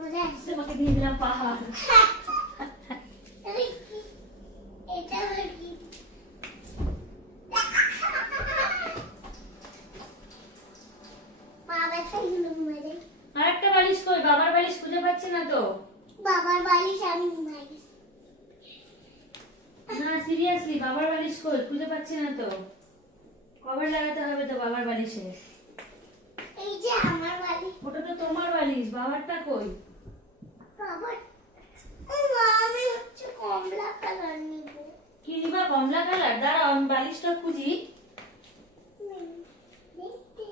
মজা আসছে। তোমাকে দিয়ে দিলাম পাহাড়। আরে কি? এটা আবার কি? পা ব্যথা গুলো মেরে। আর একটা বালিশ কই? বাবার বালিশ খুঁজে পাচ্ছি না তো। বাবার বালিশ আমি ঘুমাই। না সিরিয়াসলি বাবার বালিশ কই? খুঁজে পাচ্ছি না তো। কভার লাগাতে হবে তো বাবার বালিশে। এই যে আমার বালিশ। ওটা তো তোমার বালিশ, বাবারটা কই? বাবার ও মা, আমি হচ্ছে কমলা কালার নিব। কি নিবা? কমলা কালার? দাঁড়াও আমি বালিশটা খুঁজি। দেখতে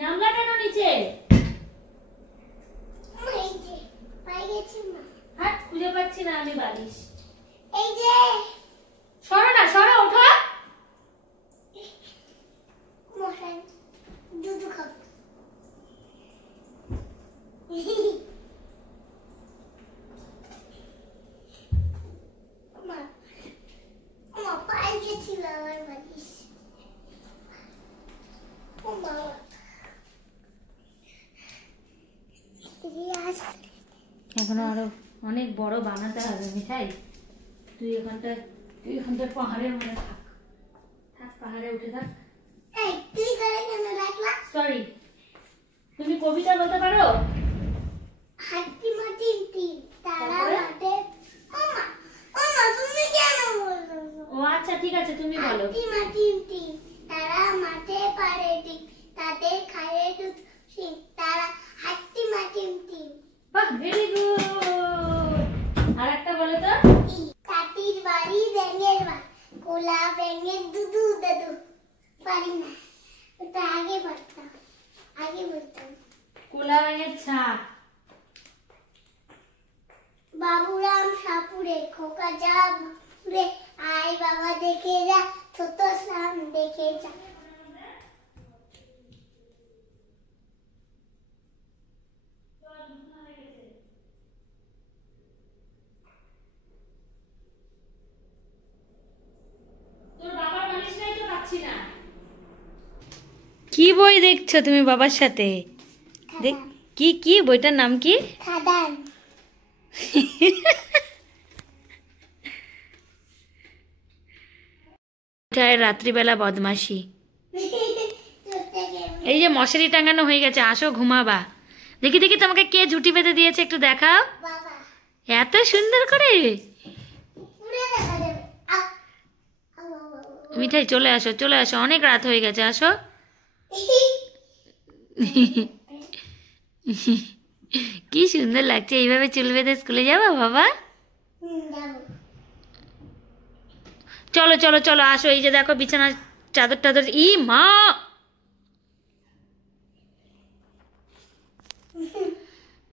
নামলা কেন নিচে? এই যে পাই গেছি মা। হাত খুঁজে পাচ্ছি না আমি বালিশ। এই যে সরো না, সরো, ওঠো। মশাই দুধ খাও। মা মা পাই গেছি বাবার বালিশ। ও মা এখনো আরো অনেক বড় বানাতে হবে মিঠাই। তুই এখানটা পাহাড়ের মধ্যে থাক। থাক, পাহাড়ে উঠে থাক। এই তুই ঘরে কেন রাখলা? সরি, তুমি কবিতা বলতে পারো? হাতি মাটি তিন তারা তারপরে? মাঠে। ও মা তুমি কেন বলছো? ও আচ্ছা ঠিক আছে, তুমি বলো। হাতি মাটি তিন তারা মাঠে পারে ঠিক তাদের খায়ে দুধ সিং তারা হাতি মাটি তিন। বাহ, ভেরি গুড। আর একটা বলো তো। কাটির বাড়ি ব্যাঙের বাড়ি কোলা ব্যাঙের দুদু দাদু। পারি না, ওটা আগে পারতাম, আগে বলতাম। কোলা ব্যাঙের ছাপ। বাবুরাম সাপুরে খোকা যা বাপুরে আয় বাবা দেখে যা ছোট সাম দেখে যা। তোর বাবার বালিশটাই তো পাচ্ছি না। কি বই দেখছো তুমি বাবার সাথে? কি কি বইটার নাম কি? খাদান। রাত্রিবেলা বদমাশি। এই যে মশারি টাঙানো হয়ে গেছে, আসো ঘুমাবা। দেখি দেখি তোমাকে কে ঝুটি বেঁধে দিয়েছে, একটু দেখাও। বাবা এত সুন্দর করে। পুরো দেখা যাবে। মিঠাই চলে আসো, চলে আসো, অনেক রাত হয়ে গেছে, আসো। কি সুন্দর লাগছে, এইভাবে চুল বেঁধে স্কুলে যাবো বাবা? যাবো। চলো চলো চলো আসো, এই যে দেখো বিছানার চাদর টাদর। ই মা,